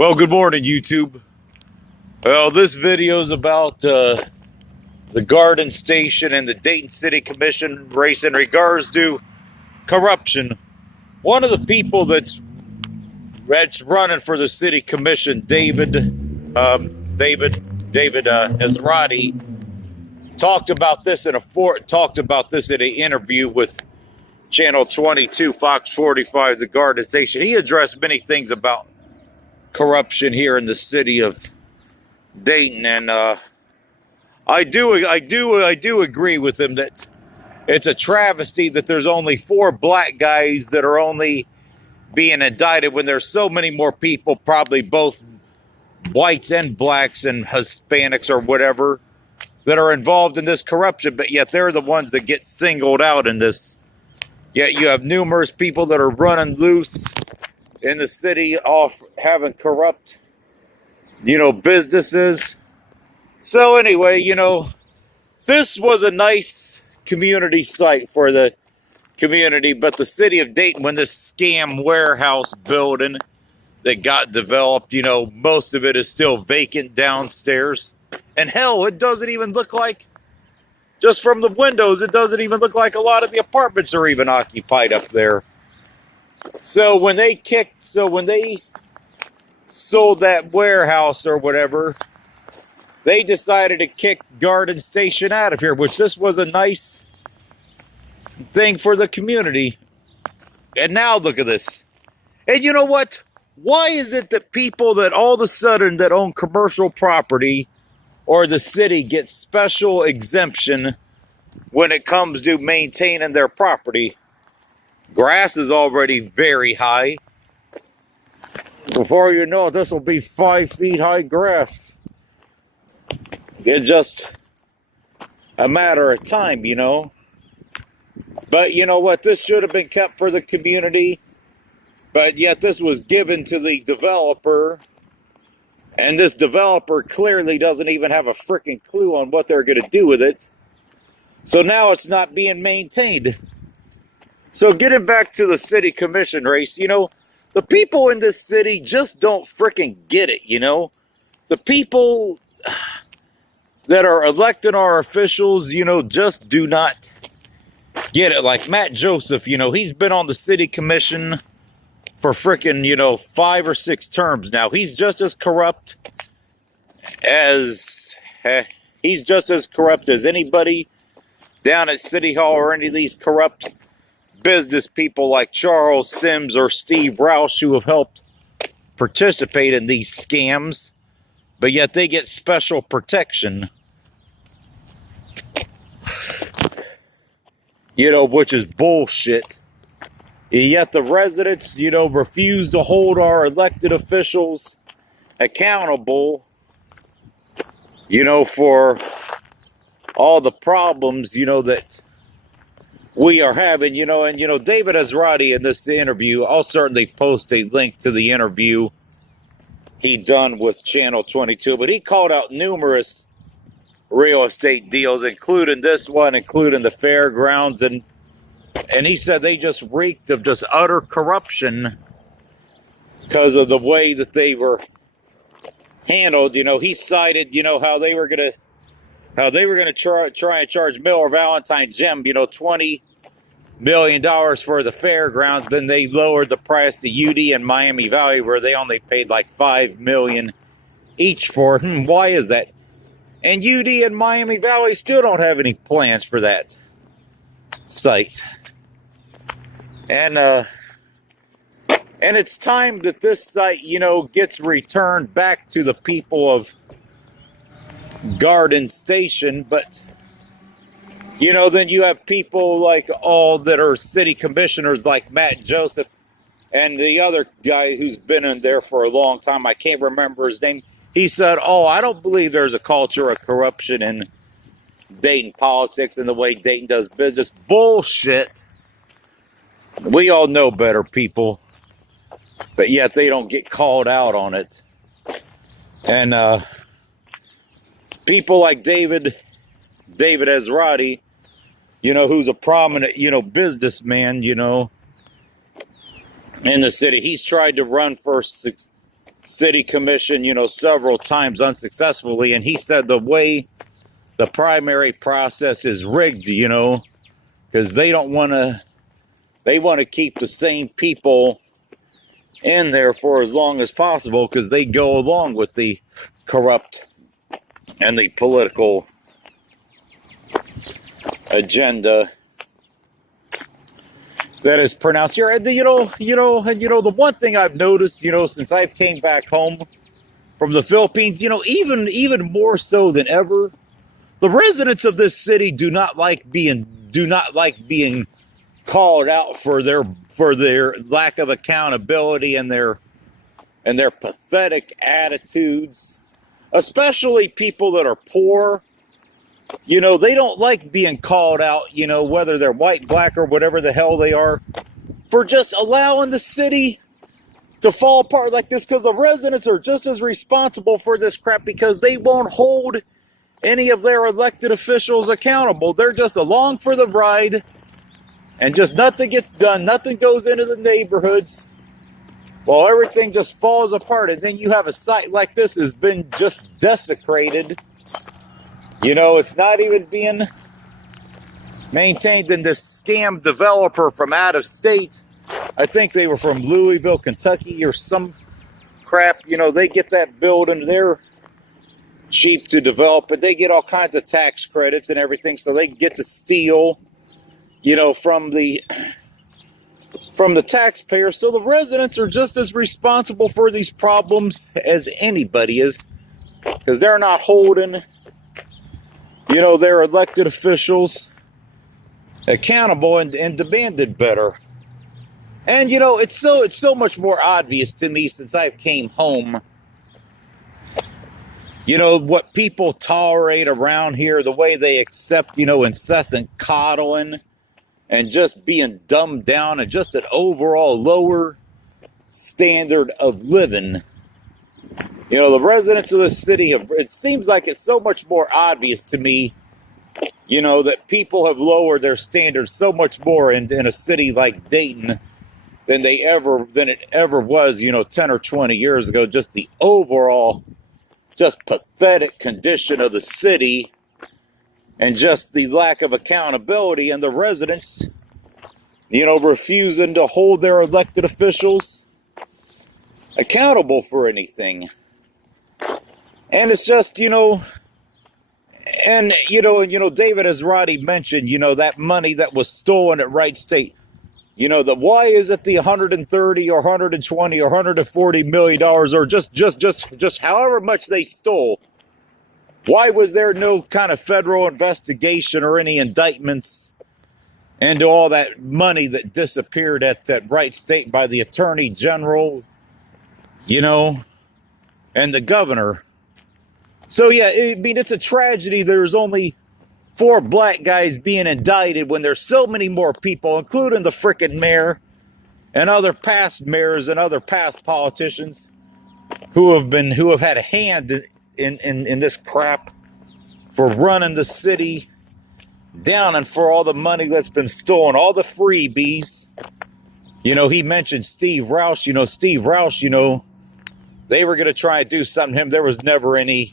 Well, good morning, YouTube. Well, this video is about the Garden Station and the Dayton City Commission race in regards to corruption. One of the people that's running for the City Commission, David Ezrati, talked about this in an interview with Channel 22, Fox 45, the Garden Station. He addressed many things about corruption here in the city of Dayton, and I do agree with him that it's a travesty that there's only 4 black guys that are only being indicted when there's so many more people, probably both whites and blacks and Hispanics or whatever, that are involved in this corruption, but yet they're the ones that get singled out in this. Yet you have numerous people that are running loose in the city off having corrupt, businesses. So anyway, this was a nice community site for the community, but the city of Dayton, when this scam warehouse building that got developed, most of it is still vacant downstairs. And hell, it doesn't even look like, just from the windows, it doesn't even look like a lot of the apartments are even occupied up there. So when they sold that warehouse or whatever, they decided to kick Garden Station out of here, which this was a nice thing for the community. And now look at this. And you know what? Why is it that people that all of a sudden that own commercial property or the city get special exemption when it comes to maintaining their property? Grass is already very high. Before you know it, this will be 5 feet high grass. It's just a matter of time, But you know what? This should have been kept for the community. But yet this was given to the developer. And this developer clearly doesn't even have a freaking clue on what they're going to do with it. So now it's not being maintained. So getting back to the city commission race, the people in this city just don't freaking get it, The people that are electing our officials, just do not get it. Like Matt Joseph, he's been on the city commission for freaking, 5 or 6 terms now. He's just as corrupt as anybody down at City Hall or any of these corrupt business people like Charles Sims or Steve Roush who have helped participate in these scams, but yet they get special protection, which is bullshit. Yet the residents, refuse to hold our elected officials accountable, for all the problems, that we are having, and, David Ezrati in this interview, I'll certainly post a link to the interview he done with Channel 22, but he called out numerous real estate deals, including this one, including the fairgrounds, and he said they just reeked of just utter corruption because of the way that they were handled. He cited, how they were gonna try and charge Miller Valentine Gym, $20 million for the fairgrounds. Then they lowered the price to UD and Miami Valley, where they only paid like $5 million each for it. Why is that? And UD and Miami Valley still don't have any plans for that site. And it's time that this site, gets returned back to the people of Garden Station. But, then you have people like all that are city commissioners like Matt Joseph and the other guy who's been in there for a long time. I can't remember his name. He said, I don't believe there's a culture of corruption in Dayton politics and the way Dayton does business. Bullshit. We all know better, people. But yet they don't get called out on it. And people like David Ezrati, who's a prominent, businessman, in the city. He's tried to run for city commission, several times unsuccessfully. And he said the way the primary process is rigged, because they want to keep the same people in there for as long as possible because they go along with the corrupt and the political agenda that is pronounced here. And the one thing I've noticed, since I've came back home from the Philippines, even more so than ever, the residents of this city do not like being called out for their lack of accountability and their pathetic attitudes, especially people that are poor. They don't like being called out, whether they're white, black, or whatever the hell they are, for just allowing the city to fall apart like this, because the residents are just as responsible for this crap because they won't hold any of their elected officials accountable. They're just along for the ride, and just nothing gets done. Nothing goes into the neighborhoods, while everything just falls apart. And then you have a site like this has been just desecrated. It's not even being maintained. And this scam developer from out of state, I think they were from Louisville, Kentucky or some crap, they get that building. They're cheap to develop, but they get all kinds of tax credits and everything, so they get to steal, from the taxpayer. So the residents are just as responsible for these problems as anybody is, because they're not holding their elected officials accountable and demanded better. And it's so much more obvious to me since I've came home. What people tolerate around here, the way they accept incessant coddling and just being dumbed down and just an overall lower standard of living. The residents of the city it seems like it's so much more obvious to me, that people have lowered their standards so much more in a city like Dayton than it ever was, 10 or 20 years ago. Just the overall, just pathetic condition of the city, and just the lack of accountability, and the residents, refusing to hold their elected officials accountable for anything. And it's just, David has already mentioned, that money that was stolen at Wright State. Why is it the 130 or 120 or 140 million dollars, or just however much they stole? Why was there no kind of federal investigation or any indictments into all that money that disappeared at Wright State by the Attorney General, and the governor? So yeah, it's a tragedy. There's only 4 black guys being indicted when there's so many more people, including the frickin' mayor and other past mayors and other past politicians who have had a hand in this crap, for running the city down and for all the money that's been stolen, all the freebies. He mentioned Steve Roush. Steve Roush, they were going to try and do something to him. There was never any,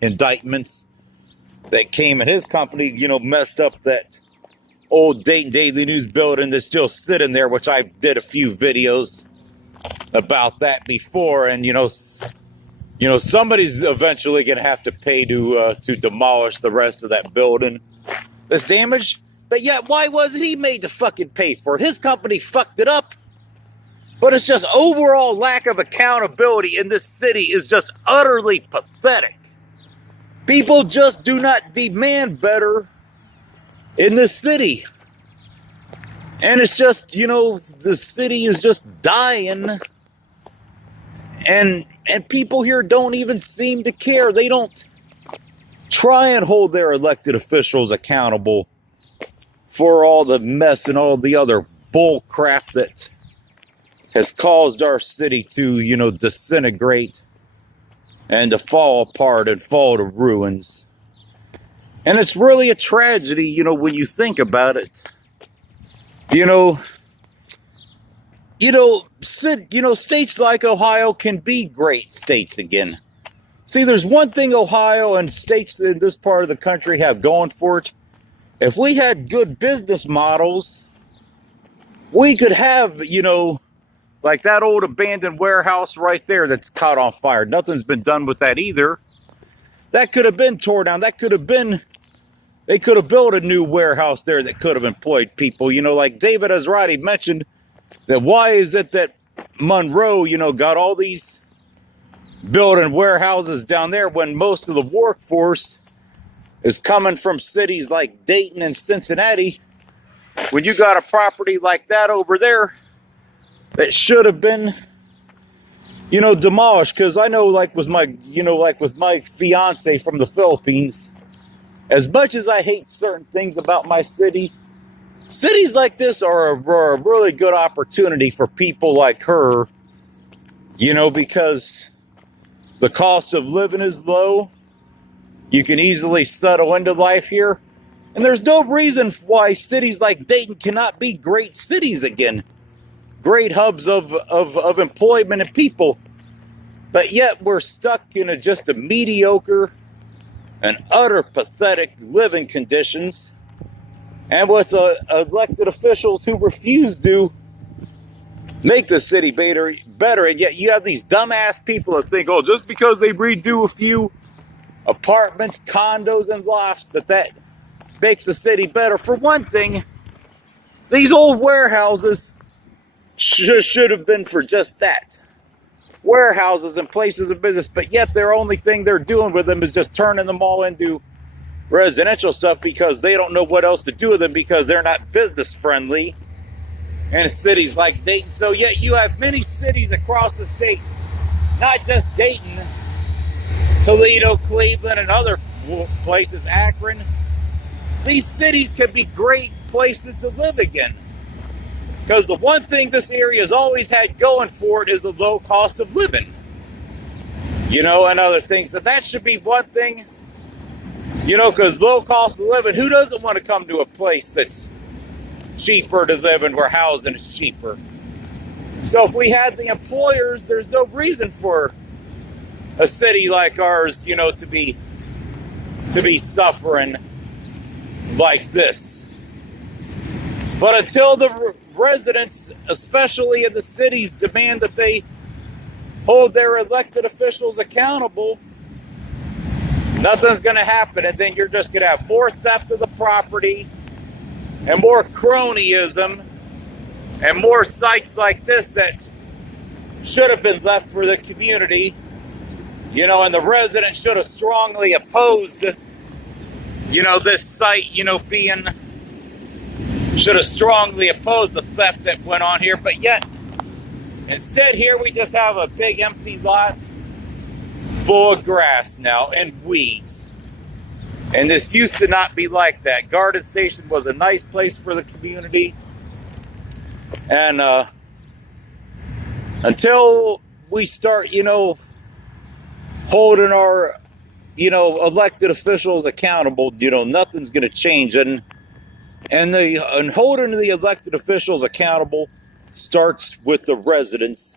indictments that came, and his company, messed up that old Dayton Daily News building that's still sitting there, which I did a few videos about that before. And, somebody's eventually going to have to pay to demolish the rest of that building that's damaged. But yet, why wasn't he made to fucking pay for it? His company fucked it up. But it's just overall lack of accountability in this city is just utterly pathetic. People just do not demand better in this city. And it's just, the city is just dying. And people here don't even seem to care. They don't try and hold their elected officials accountable for all the mess and all the other bull crap that has caused our city to, disintegrate and to fall apart and fall to ruins. And it's really a tragedy, when you think about it. States like Ohio can be great states again. See, there's one thing Ohio and states in this part of the country have going for it. If we had good business models, we could have, like that old abandoned warehouse right there that's caught on fire. Nothing's been done with that either. That could have been torn down. They could have built a new warehouse there that could have employed people. Like David Azrati mentioned, that why is it that Monroe, got all these building warehouses down there when most of the workforce is coming from cities like Dayton and Cincinnati, when you got a property like that over there that should have been, demolished. Because I know, like with my fiance from the Philippines, as much as I hate certain things about my city, cities like this are a really good opportunity for people like her, because the cost of living is low. You can easily settle into life here. And there's no reason why cities like Dayton cannot be great cities again. Great hubs of employment and people. But yet we're stuck in just a mediocre and utter pathetic living conditions. And with elected officials who refuse to make the city better. And yet you have these dumbass people that think, oh, just because they redo a few apartments, condos, and lofts, that makes the city better. For one thing, these old warehouses should have been for just that. Warehouses and places of business, but yet their only thing they're doing with them is just turning them all into residential stuff because they don't know what else to do with them because they're not business friendly in cities like Dayton. So yet you have many cities across the state, not just Dayton, Toledo, Cleveland, and other places, Akron. These cities can be great places to live again. Because the one thing this area has always had going for it is a low cost of living. And other things. So that should be one thing. Because low cost of living, who doesn't want to come to a place that's cheaper to live in, where housing is cheaper? So if we had the employers, there's no reason for a city like ours, to be suffering like this. But until the residents, especially in the cities, demand that they hold their elected officials accountable, nothing's going to happen. And then you're just going to have more theft of the property and more cronyism and more sites like this that should have been left for the community. And the residents should have strongly opposed, this site, should have strongly opposed the theft that went on here. But yet, instead here we just have a big empty lot full of grass now and weeds. And this used to not be like that. Garden Station was a nice place for the community. And until we start, holding our, elected officials accountable, nothing's going to change. And holding the elected officials accountable starts with the residents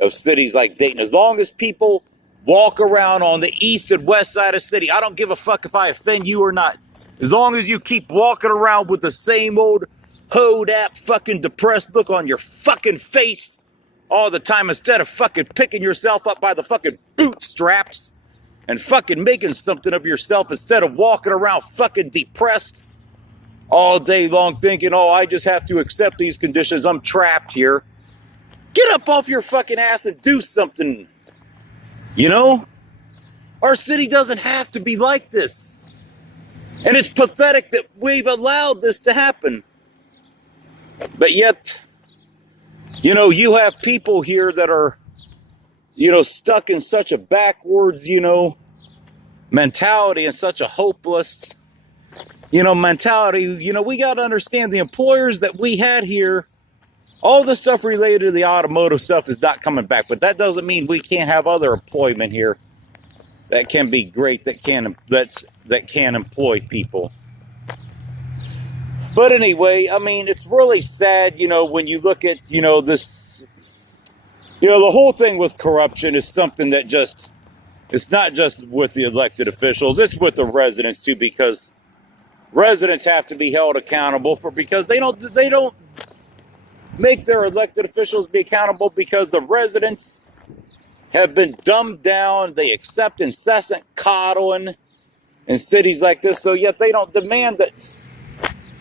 of cities like Dayton. As long as people walk around on the east and west side of the city, I don't give a fuck if I offend you or not. As long as you keep walking around with the same old hoed-app fucking depressed look on your fucking face all the time, instead of fucking picking yourself up by the fucking bootstraps and fucking making something of yourself, instead of walking around fucking depressed all day long thinking, oh, I just have to accept these conditions, I'm trapped here. Get up off your fucking ass and do something. Our city doesn't have to be like this. And it's pathetic that we've allowed this to happen. But yet, you have people here that are, stuck in such a backwards, mentality and such a hopeless, mentality. We got to understand the employers that we had here, all the stuff related to the automotive stuff is not coming back. But that doesn't mean we can't have other employment here that can be great, that can employ people. But anyway, I mean, it's really sad, when you look at, this, the whole thing with corruption is something that it's not just with the elected officials, it's with the residents too, because residents have to be held accountable because they don't make their elected officials be accountable because the residents have been dumbed down. They accept incessant coddling in cities like this, so yet they don't demand that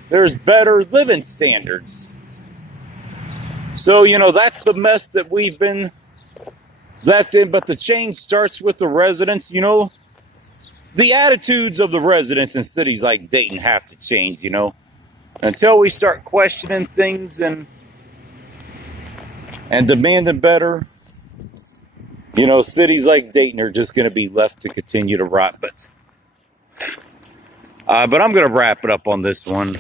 there's better living standards. So, that's the mess that we've been left in, but the change starts with the residents. The attitudes of the residents in cities like Dayton have to change, until we start questioning things and demanding better. Cities like Dayton are just going to be left to continue to rot. But I'm going to wrap it up on this one.